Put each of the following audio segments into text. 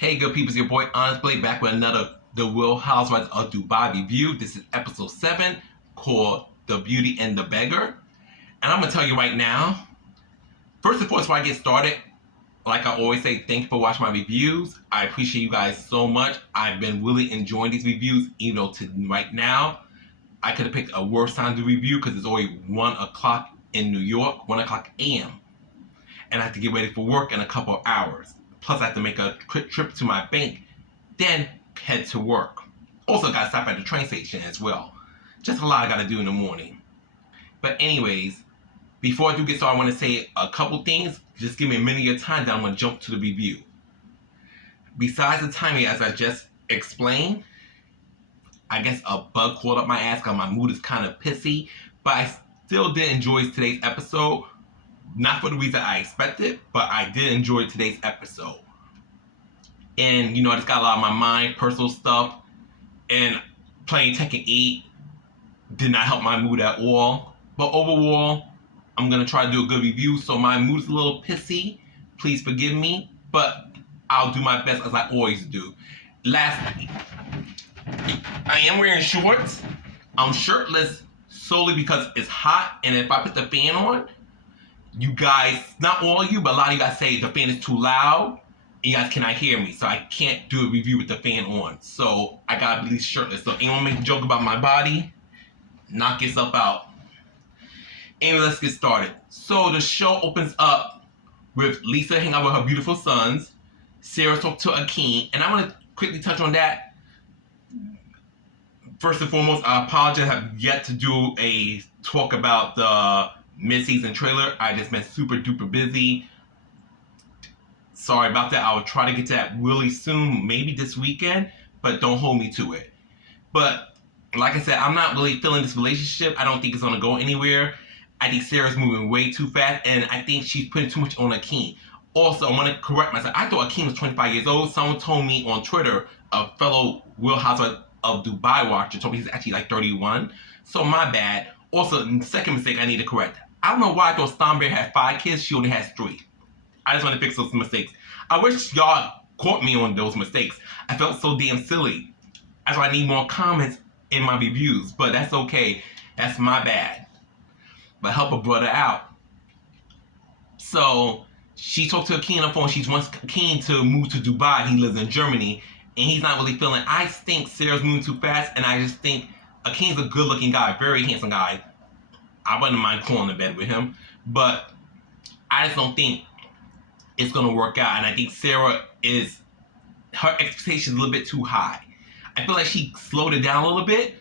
Hey good people, it's your boy Onyxe back with another The Real Housewives of Dubai review. This is episode 7 called The Beauty and the Beggar. And I'm going to tell you right now, first and foremost before I get started, like I always say, thank you for watching my reviews. I appreciate you guys so much. I've been really enjoying these reviews, even though right now, I could have picked a worse time to review because it's already 1 o'clock in New York, 1 o'clock a.m. And I have to get ready for work in a couple of hours. Plus, I have to make a quick trip to my bank, then head to work. Also, got to stop at the train station as well. Just a lot I got to do in the morning. But anyways, before I do get started, I want to say a couple things. Just give me a minute of your time, then I'm going to jump to the review. Besides the timing, as I just explained, I guess a bug crawled up my ass because my mood is kind of pissy. But I still did enjoy today's episode. Not for the reason I expected, but I did enjoy today's episode. And, I just got a lot on my mind, personal stuff. And playing Tekken 8 did not help my mood at all. But overall, I'm going to try to do a good review. So my mood's a little pissy. Please forgive me. But I'll do my best as I always do. Lastly, I am wearing shorts. I'm shirtless solely because it's hot. And if I put the fan on, you guys, not all of you, but a lot of you guys say the fan is too loud and you guys cannot hear me, so I can't do a review with the fan on. So I gotta be at least shirtless. So anyone make a joke about my body, knock yourself out. Anyway, let's get started. So the show opens up with Lisa hanging out with her beautiful sons. Sarah talked to Akeem, and I want to quickly touch on that. First and foremost, I apologize. I have yet to do a talk about the mid-season trailer. I just been super duper busy. Sorry about that. I will try to get to that really soon, maybe this weekend, but don't hold me to it. But like I said, I'm not really feeling this relationship. I don't think it's going to go anywhere. I think Sarah's moving way too fast, and I think she's putting too much on Akeem. Also, I want to correct myself. I thought Akeem was 25 years old. Someone told me on Twitter, a fellow Real Housewives of Dubai watcher told me he's actually like 31. So my bad. Also, second mistake I need to correct. I don't know why I thought Stomberg had 5 kids. She only has 3. I just want to fix those mistakes. I wish y'all caught me on those mistakes. I felt so damn silly. That's why I need more comments in my reviews. But that's okay. That's my bad. But help a brother out. So she talked to Akeem on the phone. She wants Akeem to move to Dubai. He lives in Germany. And he's not really feeling. I think Sarah's moving too fast. And I just think Akeem's a good looking guy. Very handsome guy. I wouldn't mind crawling to bed with him, but I just don't think it's going to work out. And I think Sarah her expectations a little bit too high. I feel like she slowed it down a little bit.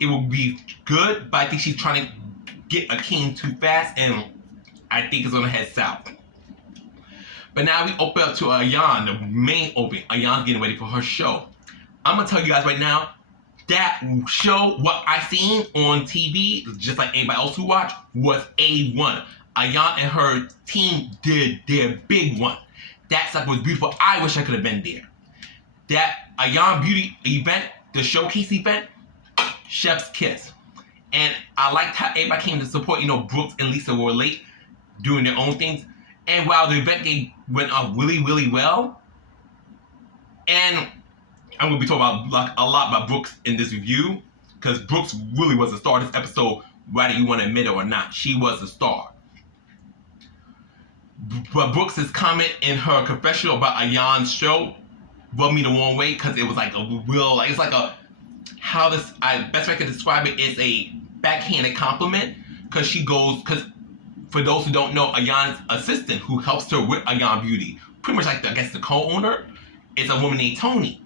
It will be good, but I think she's trying to get Akeem too fast, and I think it's going to head south. But now we open up to Ayan, the main opening. Ayan's getting ready for her show. I'm going to tell you guys right now, that show, what I seen on TV, just like anybody else who watched, was A1. Ayan and her team did their big one. That stuff was beautiful. I wish I could have been there. That Ayan beauty event, the showcase event, chef's kiss. And I liked how everybody came to support. Brooks and Lisa were late doing their own things. And while the event went off really, really well, and I'm going to be talking about a lot about Brooks in this review, because Brooks really was a star this episode, whether you want to admit it or not. She was a star. But Brooks' comment in her confessional about Ayan's show rubbed me the wrong way, because it was like a real, it's like a, best way I can describe it is a backhanded compliment, because for those who don't know, Ayan's assistant who helps her with Ayan Beauty, pretty much like, I guess, the co-owner, is a woman named Tony.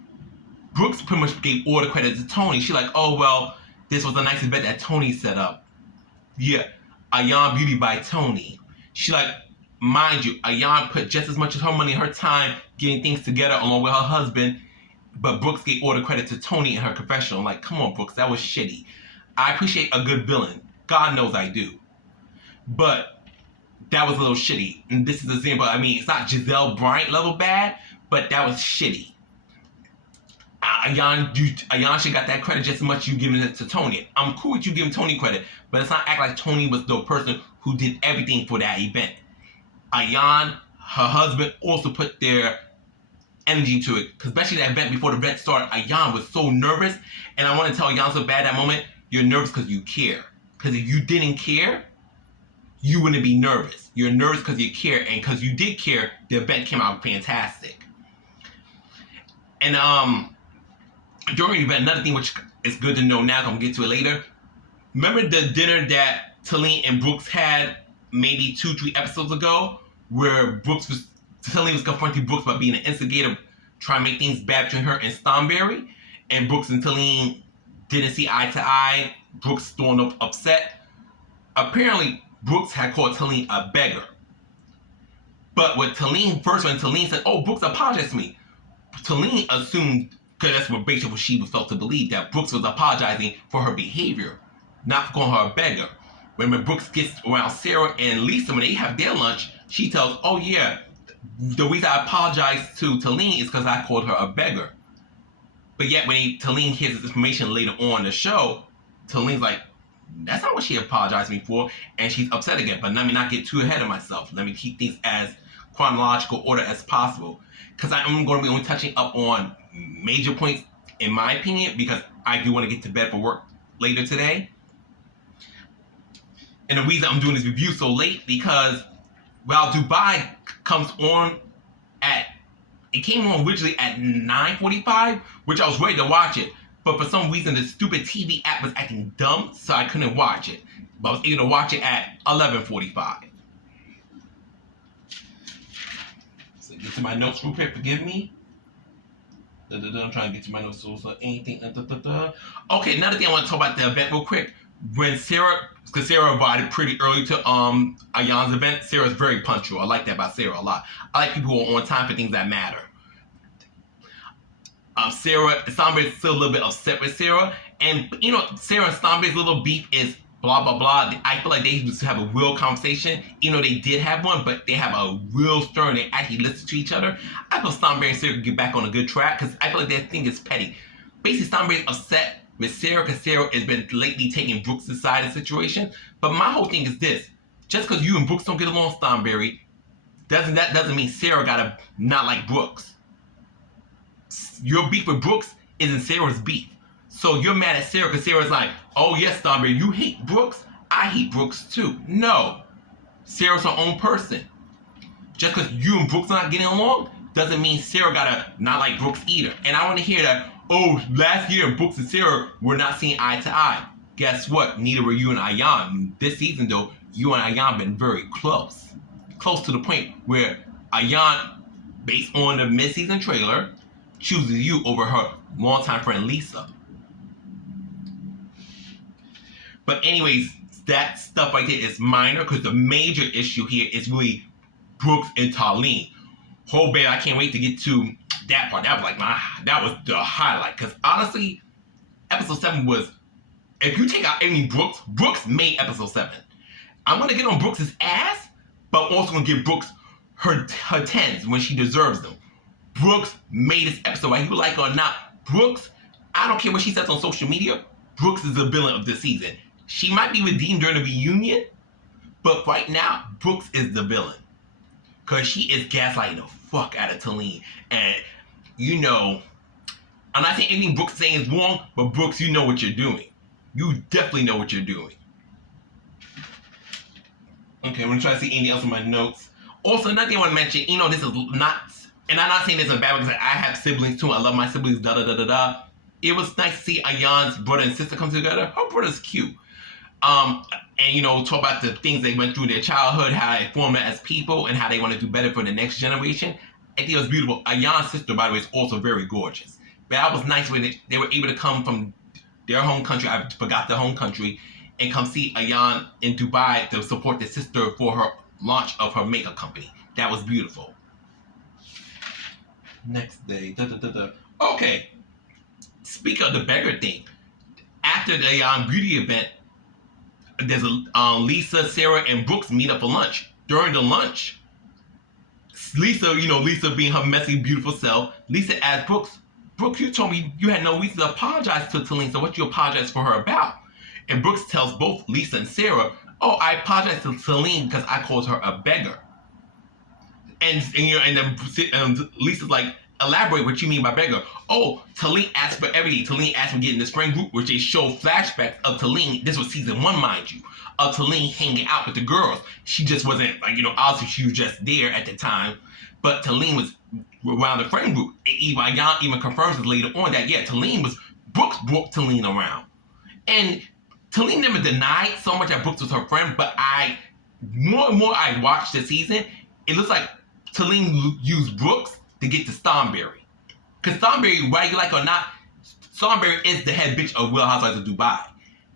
Brooks pretty much gave all the credit to Tony. She's like, oh, well, this was a nice event that Tony set up. Yeah, Ayan Beauty by Tony. She like, mind you, Ayan put just as much of her money and her time getting things together along with her husband, but Brooks gave all the credit to Tony in her confessional. Like, come on, Brooks, that was shitty. I appreciate a good villain. God knows I do. But that was a little shitty. And this is an example. I mean, it's not Giselle Bryant level bad, but that was shitty. Ayan should got that credit just as much you giving it to Tony. I'm cool with you giving Tony credit, but it's not act like Tony was the person who did everything for that event. Ayan, her husband, also put their energy to it, especially that event before the event started. Ayan was so nervous, and I want to tell Ayan so bad that moment, you're nervous because you care. Because if you didn't care, you wouldn't be nervous. You're nervous because you care, and because you did care, the event came out fantastic. And during the event, another thing which is good to know now, I'm gonna get to it later. Remember the dinner that Talene and Brooks had maybe 2-3 episodes ago, where Talene was confronting Brooks about being an instigator, trying to make things bad between her and Stonberry, and Brooks and Talene didn't see eye to eye. Brooks stormed up upset. Apparently, Brooks had called Talene a beggar. But with Talene, first when Talene said, "Oh, Brooks apologized to me," Talene assumed, because that's what basically what she was felt to believe, that Brooks was apologizing for her behavior, not for calling her a beggar. When Brooks gets around Sarah and Lisa, when they have their lunch, she tells, "Oh yeah, the reason I apologized to Talene is because I called her a beggar." But yet when Talene hears this information later on in the show, Talene's like, "That's not what she apologized to me for," and she's upset again. But let me not get too ahead of myself. Let me keep things as chronological order as possible, because I'm going to be only touching up on major points in my opinion, because I do want to get to bed for work later today. And the reason I'm doing this review so late, because while Dubai comes on it came on originally at 9:45, which I was ready to watch it, but for some reason the stupid TV app was acting dumb, so I couldn't watch it. But I was able to watch it at 11:45. So get to my notes real quick, forgive me. I'm trying to get to my notes, so anything. Okay, another thing I want to talk about the event real quick. When Sarah, because Sarah arrived pretty early to Ayan's event, Sarah's very punctual. I like that about Sarah a lot. I like people who are on time for things that matter. Sarah, Stonberry's still a little bit upset with Sarah, and you know, Sarah and Stonberry's little beef is blah blah blah. I feel like they used to have a real conversation. You know, they did have one, but they have a real stern. They actually listen to each other. I feel Stonberry and Sarah can get back on a good track, because I feel like that thing is petty. Basically, Stonberry's upset with Sarah because Sarah has been lately taking Brooks' side of the situation. But my whole thing is this: just because you and Brooks don't get along, Stonberry, doesn't mean Sarah gotta not like Brooks. Your beef with Brooks isn't Sarah's beef. So you're mad at Sarah because Sarah's like, "Oh yes, Stonberry, you hate Brooks, I hate Brooks too." No, Sarah's her own person. Just because you and Brooks are not getting along doesn't mean Sarah gotta not like Brooks either. And I want to hear that, "Oh, last year Brooks and Sarah were not seeing eye to eye." Guess what? Neither were you and Ayan. This season though, you and Ayan been very close. Close to the point where Ayan, based on the mid-season trailer, chooses you over her longtime friend Lisa. But anyways, that stuff right there is minor, because the major issue here is really Brooks and Talene. Oh man, I can't wait to get to that part. That was the highlight. Because honestly, episode 7 was, if you take out any Brooks made episode 7. I'm gonna get on Brooks' ass, but I'm also gonna give Brooks her 10s when she deserves them. Brooks made this episode, whether you like it or not. Brooks, I don't care what she says on social media, Brooks is the villain of this season. She might be redeemed during the reunion, but right now, Brooks is the villain. Because she is gaslighting the fuck out of Talene. And, you know, I'm not saying anything Brooks is saying is wrong, but Brooks, you know what you're doing. You definitely know what you're doing. Okay, I'm going to try to see anything else in my notes. Also, another thing I want to mention, you know, this is not, and I'm not saying this is bad because I have siblings too. I love my siblings, da-da-da-da-da. It was nice to see Ayan's brother and sister come together. Her brother's cute. And, you know, talk about the things they went through in their childhood, how they formed as people, and how they want to do better for the next generation. I think it was beautiful. Ayan's sister, by the way, is also very gorgeous. But that was nice when they were able to come from their home country, I forgot their home country, and come see Ayan in Dubai to support their sister for her launch of her makeup company. That was beautiful. Next day, Okay. Speaking of the beggar thing, after the beauty event, there's Lisa, Sarah, and Brooks meet up for lunch. During the lunch, Lisa, you know, Lisa being her messy, beautiful self, Lisa asked Brooks, "Brooks, you told me you had no reason to apologize to Talene, so what you apologize for her about?" And Brooks tells both Lisa and Sarah, "Oh, I apologize to Talene because I called her a beggar." And Lisa's like, elaborate what you mean by beggar. Oh, Talene asked for everything. Talene asked for getting the spring group, which they show flashbacks of Talene. This was season 1, mind you, of Talene hanging out with the girls. She just wasn't, like, obviously she was just there at the time, but Talene was around the friend group. Y'all even confirms it later on that, yeah, Talene was, Brooks brought Talene around. And Talene never denied so much that Brooks was her friend, but more and more I watched the season, it looks like Talene used Brooks to get to Starberry. Because Starberry, whether you like it or not, Starberry is the head bitch of Real Housewives of Dubai.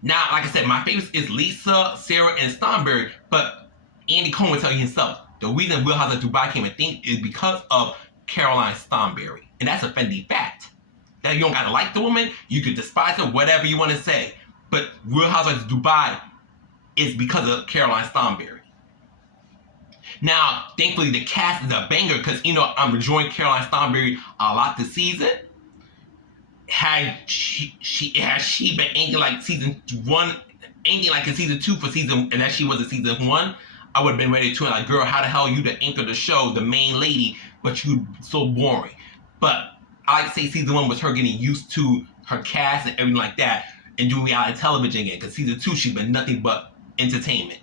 Now, like I said, my favorites is Lisa, Sarah, and Starberry, but Andy Cohen will tell you himself, the reason Real Housewives of Dubai came a thing is because of Caroline Starberry. And that's a Fendi fact. That you don't gotta like the woman, you can despise her, whatever you want to say. But Real Housewives of Dubai is because of Caroline Starberry. Now, thankfully, the cast is a banger because, I'm enjoying Caroline Starberry a lot this season. Had she been anything like season 1, anything like in season 2 for season, and that she was in season 1, I would have been ready to, like, girl, how the hell are you the anchor of the show, the main lady, but you so boring. But I like to say season 1 was her getting used to her cast and everything like that and doing reality television again, because season 2, she's been nothing but entertainment.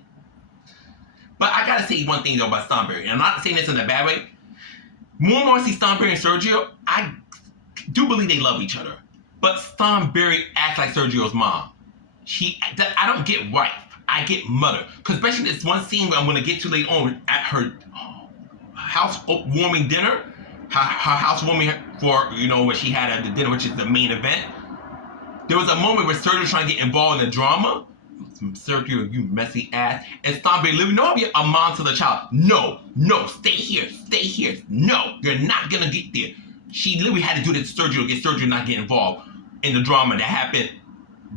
But I gotta say one thing though about Starberry, and I'm not saying this in a bad way. More and more I see Starberry and Sergio, I do believe they love each other. But Starberry acts like Sergio's mom. I don't get wife, I get mother. Because especially this one scene I'm gonna get to later on at her housewarming dinner, her housewarming for, what she had at the dinner, which is the main event. There was a moment where Sergio's trying to get involved in the drama. Sergio, you messy ass. And Starberry literally, no, I'll be a mom to the child. No, stay here. No, you're not gonna get there. She literally had to do this to Sergio to get Sergio not get involved in the drama that happened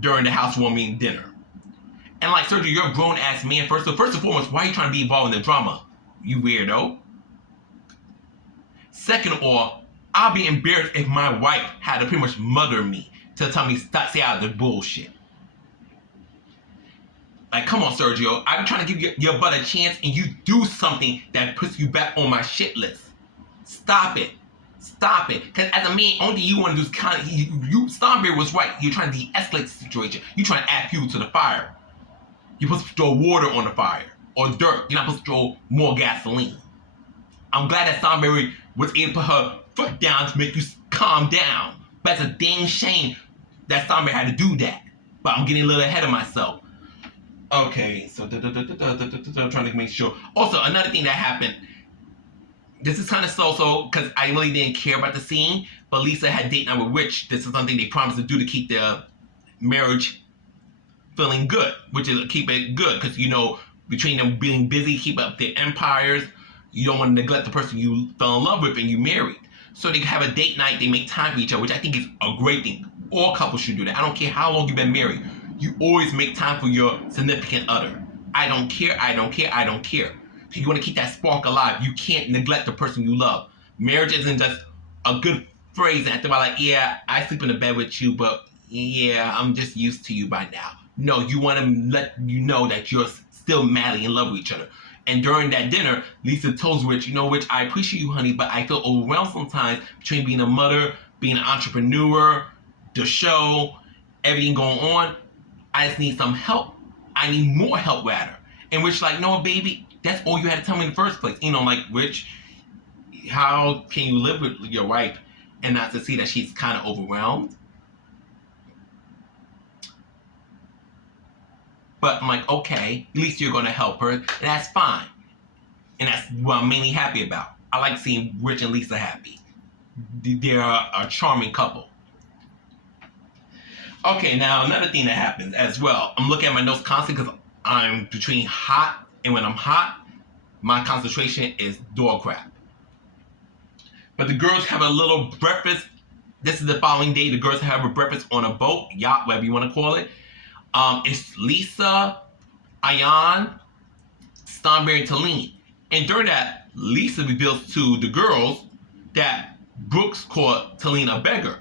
during the housewarming dinner. And like, Sergio, you're a grown ass man. First and foremost, why are you trying to be involved in the drama? You weirdo. Second of all, I'll be embarrassed if my wife had to pretty much mother me to tell me stay out of the bullshit. Like, come on, Sergio. I'm trying to give your butt a chance, and you do something that puts you back on my shit list. Stop it. Because as a man, only you want to do is kind of, Starberry was right. You're trying to de-escalate the situation. You're trying to add fuel to the fire. You're supposed to throw water on the fire, or dirt. You're not supposed to throw more gasoline. I'm glad that Starberry was able to put her foot down to make you calm down. But it's a dang shame that Starberry had to do that. But I'm getting a little ahead of myself. Okay, so I'm trying to make sure. Also, another thing that happened, this is kind of so because I really didn't care about the scene, but Lisa had date night with Rich. This is something they promised to do to keep their marriage feeling good, which is keep it good because, between them being busy, keep up their empires, you don't want to neglect the person you fell in love with and you married. So they have a date night, they make time for each other, which I think is a great thing. All couples should do that. I don't care how long you've been married. You always make time for your significant other. I don't care. If you want to keep that spark alive, you can't neglect the person you love. Marriage isn't just a good phrase and after like, yeah, I sleep in the bed with you, but yeah, I'm just used to you by now. No, you want to let you know that you're still madly in love with each other. And during that dinner, Lisa tells Rich, Rich, I appreciate you, honey, but I feel overwhelmed sometimes between being a mother, being an entrepreneur, the show, everything going on. I just need some help. I need more help, rather. And Rich like, no, baby, that's all you had to tell me in the first place. I'm like, Rich, how can you live with your wife and not to see that she's kind of overwhelmed? But I'm like, okay, at least you're going to help her. And that's fine. And that's what I'm mainly happy about. I like seeing Rich and Lisa happy. They're a charming couple. Okay, now another thing that happens as well. I'm looking at my notes constantly because I'm between hot, and when I'm hot, my concentration is dog crap. But the girls have a little breakfast. This is the following day. The girls have a breakfast on a boat, yacht, whatever you want to call it. It's Lisa, Ayan, Starberry, and Talene. And during that, Lisa reveals to the girls that Brooks called Talene a beggar.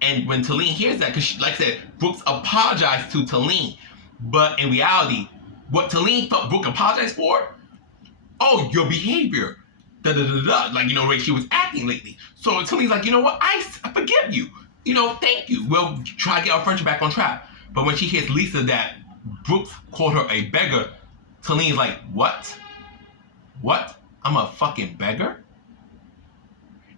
And when Talene hears that, because like I said, Brooks apologized to Talene. But in reality, what Talene thought Brooks apologized for? Oh, your behavior. like, the way she was acting lately. So Talene's like, you know what, I forgive you. Thank you. We'll try to get our friendship back on track. But when she hears Lisa that Brooks called her a beggar, Talene's like, what? What? I'm a fucking beggar?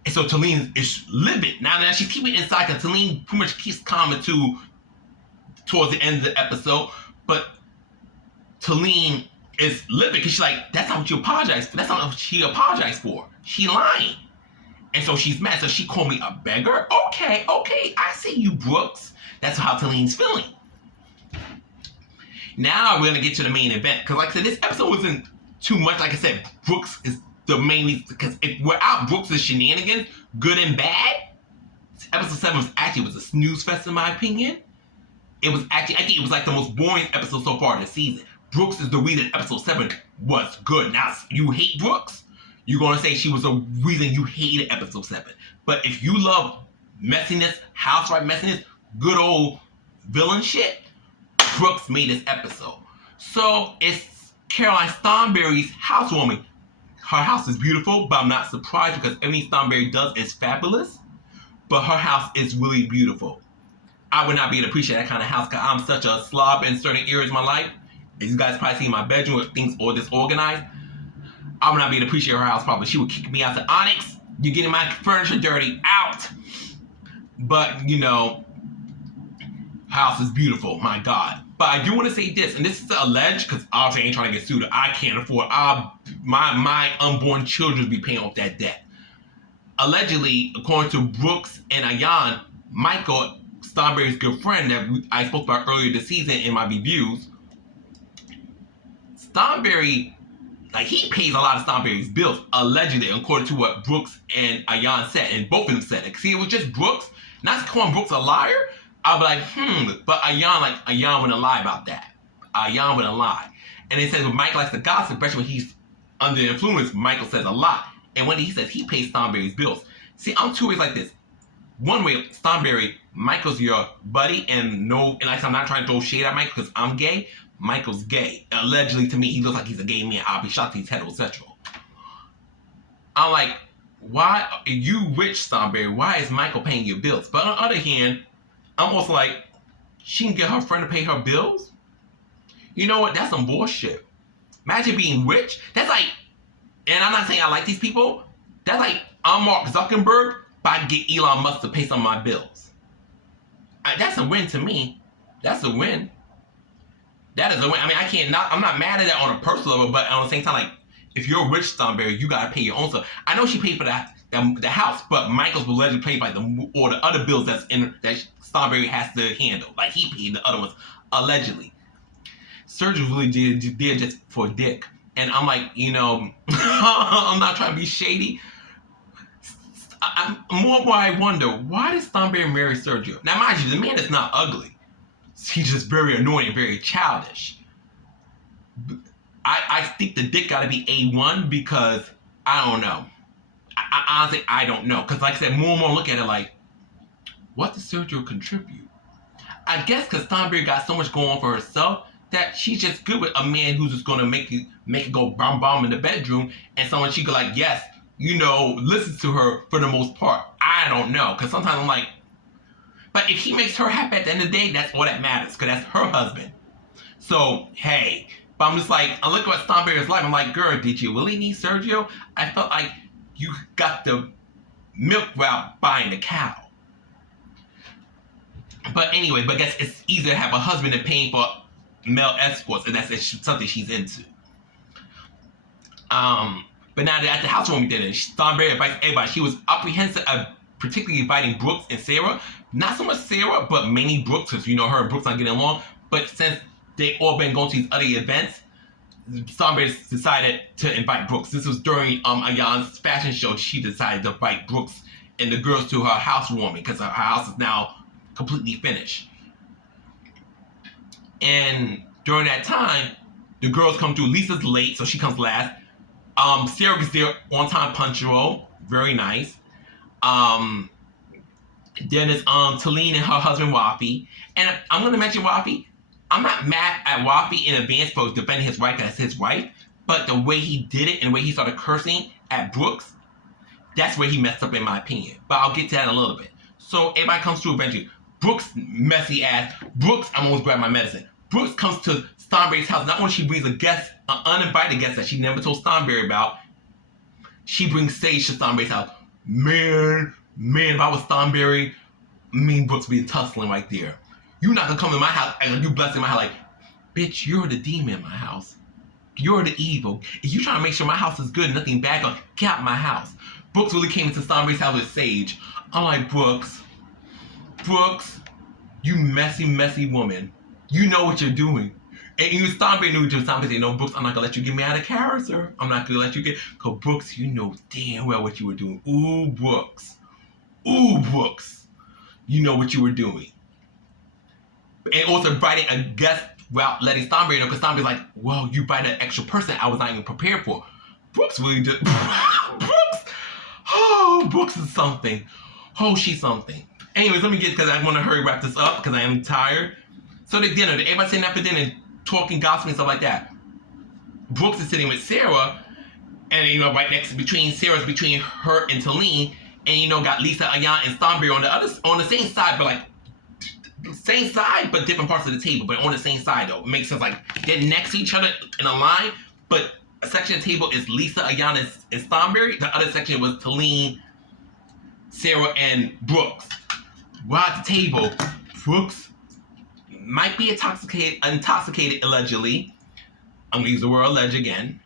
And so Talene is livid. Now she's keeping it inside because Talene pretty much keeps calming towards the end of the episode. But Talene is livid because she's like, that's not what you apologize for. That's not what she apologized for. She lying. And so she's mad. So she called me a beggar? Okay. I see you, Brooks. That's how Talene's feeling. Now we're going to get to the main event. Because like I said, this episode wasn't too much. Like I said, Brooks is the main reason. Because without Brooks' shenanigans, good and bad, episode 7 was a snooze fest in my opinion. It was actually, I think it was like the most boring episode so far this season. Brooks is the reason episode 7 was good. Now, you hate Brooks, you're going to say she was the reason you hated episode 7. But if you love messiness, housewife messiness, good old villain shit, Brooks made this episode. So it's Caroline Stanberry's housewarming. Her house is beautiful, but I'm not surprised because everything Stanberry does is fabulous. But her house is really beautiful. I would not be able to appreciate that kind of house because I'm such a slob in certain areas of my life. As you guys probably see in my bedroom with things all disorganized, I would not be able to appreciate her house probably. She would kick me out to Onyxe. You're getting my furniture dirty. Out. But, her house is beautiful. My God. But I do want to say this, and this is alleged because obviously I ain't trying to get sued. I can't afford my unborn children to be paying off that debt. Allegedly, according to Brooks and Ayan, Michael, Stanberry's good friend that I spoke about earlier this season in my reviews, Stanberry, like, he pays a lot of Stanberry's bills, allegedly, according to what Brooks and Ayan said, and both of them said it. See, it was just Brooks, not calling Brooks a liar. I'll be like, but Ayan wouldn't lie about that. Ayan wouldn't lie. And they said when Mike likes to gossip, especially when he's under influence, Michael says a lot. And when he says he pays Stanberry's bills. See, I'm two ways like this. One way, Stanberry, Michael's your buddy, and like I'm not trying to throw shade at Michael because I'm gay. Michael's gay. Allegedly, to me, he looks like he's a gay man. I'll be shocked he's heterosexual. I'm like, why, you rich, Stanberry, why is Michael paying your bills? But on the other hand, I'm also like, she can get her friend to pay her bills? You know what? That's some bullshit. Imagine being rich. That's like, and I'm not saying I like these people. That's like, I'm Mark Zuckerberg, but I can get Elon Musk to pay some of my bills. That's a win to me. That's a win. That is a win. I mean, I'm not mad at that on a personal level, but at the same time, like, if you're rich, Stanberry, you gotta pay your own stuff. I know she paid for the house, but Michael's allegedly paid by the other bills that Stanberry has to handle. Like, he paid the other ones, allegedly. Sergio really did just for dick. And I'm like, I'm not trying to be shady. I wonder, why did Stanberry marry Sergio? Now, mind you, the man is not ugly. He's just very annoying and very childish. I think the dick gotta be A1 because, I don't know. I honestly, I don't know. Because like I said, more and more look at it like, what does Sergio contribute? I guess because Stanberry got so much going on for herself that she's just good with a man who's just gonna make it go bomb in the bedroom, and someone she could like, yes, listen to her for the most part. I don't know, because sometimes I'm like, but if he makes her happy at the end of the day, that's all that matters, because that's her husband. So, hey, but I'm just like, I look at Stanberry's life, I'm like, girl, did you really need Sergio? I felt like you got the milk without buying the cow. But anyway, but I guess it's easier to have a husband than paying for male escorts, and that's something she's into. But now at the housewarming dinner, Stanberry invites everybody. She was apprehensive of particularly inviting Brooks and Sarah. Not so much Sarah, but mainly Brooks, because her and Brooks aren't getting along. But since they all been going to these other events, Stanberry decided to invite Brooks. This was during Ayan's fashion show. She decided to invite Brooks and the girls to her housewarming because her house is now completely finished. And during that time, the girls come through. Lisa's late, so she comes last. Sarah gets there on time, punctual, very nice. Then it's Talene and her husband Wafi. And I'm gonna mention Wafi. I'm not mad at Wafi in advance for defending his wife, that's his wife. But the way he did it and the way he started cursing at Brooks, that's where he messed up in my opinion. But I'll get to that in a little bit. So everybody comes through eventually. Brooks, messy ass. Brooks, I'm almost grab my medicine. Brooks comes to Starberry's house. Not only she brings a guest, an uninvited guest that she never told Starberry about, she brings Sage to Starberry's house. Man, if I was Starberry, me and Brooks be tussling right there. You're not gonna come in my house and you blessing my house like, bitch, you're the demon in my house. You're the evil. If you trying to make sure my house is good and nothing bad gonna get out my house. Brooks really came into Starberry's house with Sage. I'm like, Brooks, you messy woman. You know what you're doing. And you Starberry knew just Starberry said, no, Brooks, I'm not gonna let you get me out of character. I'm not gonna let you get, cause Brooks, you know damn well what you were doing. Ooh, Brooks. You know what you were doing. And also inviting a guest without letting Starberry know, because Starberry's like, well, you invited an extra person I was not even prepared for. Brooks really just, Brooks is something. Oh, she's something. Anyways, let me get, because I want to hurry wrap this up, because I am tired. So the dinner, everybody sitting after dinner, talking, gossiping, stuff like that. Brooks is sitting with Sarah, and you know, right next between her and Talene, and you know, got Lisa, Ayan, and Starberry on the same side, but like same side, but different parts of the table, but on the same side though. It makes sense, like they're next to each other in a line, but a section of the table is Lisa, Ayan, and Starberry. The other section was Talene, Sarah, and Brooks. While at the table, Brooks might be intoxicated allegedly. I'm gonna use the word alleged again.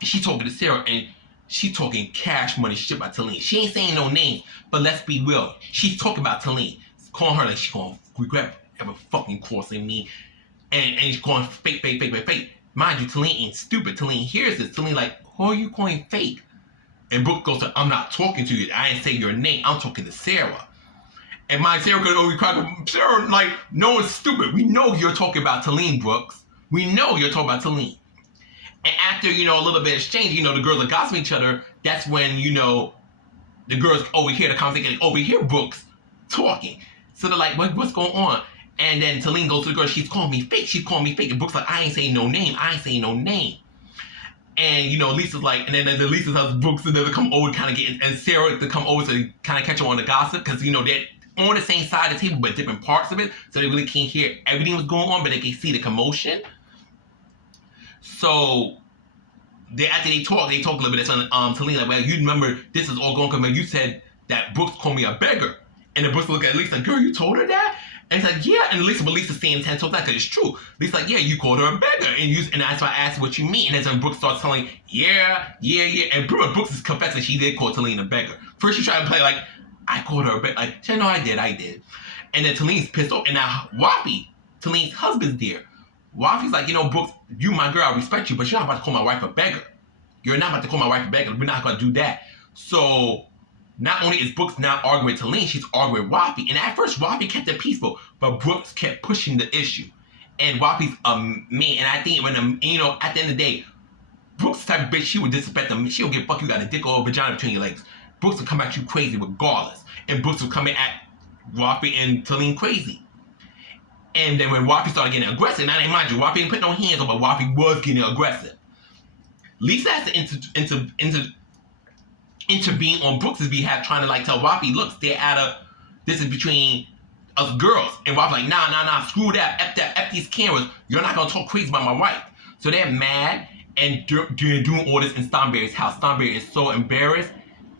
She's talking to Sarah and she's talking cash money shit about Talene. She ain't saying no names, but let's be real. She's talking about Talene. Calling her like she's gonna regret ever fucking crossing me. And she's calling fake. Mind you, Talene ain't stupid. Talene hears this. Talene like, who are you calling fake? And Brooke goes to, I'm not talking to you. I didn't say your name. I'm talking to Sarah. And my Sarah could only cry. Sarah, like, no one's stupid. We know you're talking about Talene, Brooks. We know you're talking about Talene. And after, you know, a little bit of exchange, you know, the girls are gossiping each other. That's when, you know, the girls overhear the conversation, overhear Brooks talking. So they're like, what's going on? And then Talene goes to the girl, she's calling me fake. And Brooks like, I ain't saying no name. And, you know, Lisa's like, and then Lisa tells Brooks and then to come over to kind of get, and Sarah to come over to kind of catch her on the gossip. Because, you know, they're on the same side of the table, but different parts of it. So they really can't hear everything that's going on, but they can see the commotion. So after they talk a little bit. So Talene like, well, you remember this is all going on because you said that Brooks called me a beggar. And then Brooks look at Lisa like, girl, you told her that? And he's like, yeah. And Lisa's saying 10 toes that because it's true. Lisa's like, yeah, you called her a beggar. And that's why I asked what you mean. And then Brooks starts telling, yeah. And Brooks is confessing she did call Talene a beggar. First she tried to play like, I called her a beggar. Like, she said, no, I did. And then Talene's pissed off. And now Wafi, Talene's husband's there. Wafi's like, you know, Brooks, you my girl, I respect you, but you're not about to call my wife a beggar. You're not about to call my wife a beggar. We're not going to do that. So not only is Brooks now arguing with Talene, she's arguing with Wafi. And at first, Wafi kept it peaceful, but Brooks kept pushing the issue. And Wafi's a man. And I think you know, at the end of the day, Brooks type of bitch, she would disrespect them. She don't give a fuck you got a dick or a vagina between your legs. Brooks will come at you crazy regardless. And Brooks will come in at Wafi and Talene crazy. And then when Wafi started getting aggressive, now mind you, Wafi didn't put no hands on, but Wafi was getting aggressive. Lisa has to intervene on Brooks' behalf, trying to like tell Wafi, look, this is between us girls. And Wafi's like, nah, screw that, F these cameras. You're not gonna talk crazy about my wife. So they're mad and doing all this in Starberry's house. Starberry is so embarrassed,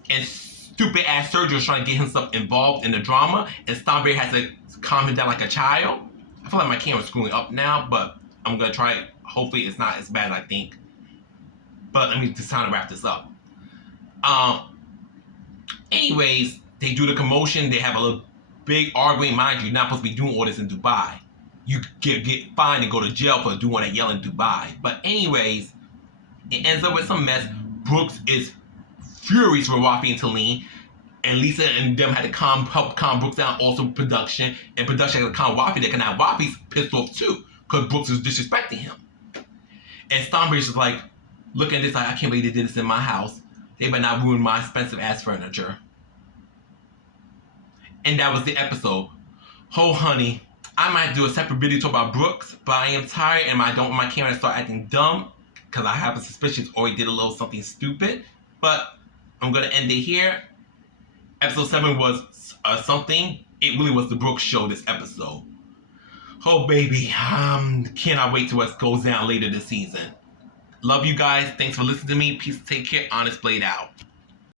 and stupid ass Sergio is trying to get himself involved in the drama, and Starberry has to calm him down like a child. I feel like my camera's screwing up now, but I'm gonna try it. Hopefully it's not as bad as I think. But let me just kind of wrap this up. Anyways, they do the commotion. They have a little big arguing. Mind you, you're not supposed to be doing all this in Dubai. You get fined and go to jail for doing that yell in Dubai. But anyways, it ends up with some mess. Brooks is furious with Wafi and Talene. And Lisa and them had to help calm Brooks down. Also production. And production had to calm Wafi down. Because now Wafi's pissed off too. Because Brooks is disrespecting him. And Starberry's just like, look at this, I can't believe they did this in my house. They better not ruin my expensive ass furniture. And that was the episode. Oh, honey, I might do a separate video talk about Brooks, but I am tired and I don't want my camera to start acting dumb. because I have a suspicion Ori did a little something stupid. But I'm going to end it here. Episode 7 was something. It really was the Brooks show this episode. Oh, baby. Cannot wait till it goes down later this season. Love you guys. Thanks for listening to me. Peace. Take care. Honest Blade out.